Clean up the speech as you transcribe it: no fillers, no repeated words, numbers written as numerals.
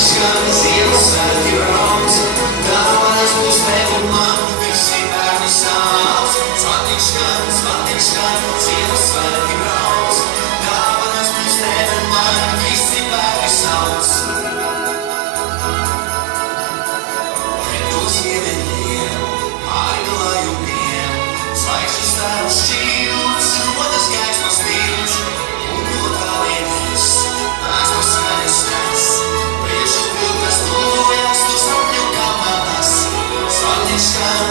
skan Ziemassvētki brauc, dāvanas būs tev un man, visi bērni sauc. Svētki skan, Ziemassvētki brauc, dāvanas būs tev un man, visi bērni sauc. Pret ziemeļiem, ārgalājumiem, zvaigžņu staru šķīvs, rodas gaismas tilts, un no tālienes nāc skaņas nes. Priešu vilkas tuvojas, tu sapņu kalnatas, svētki skan,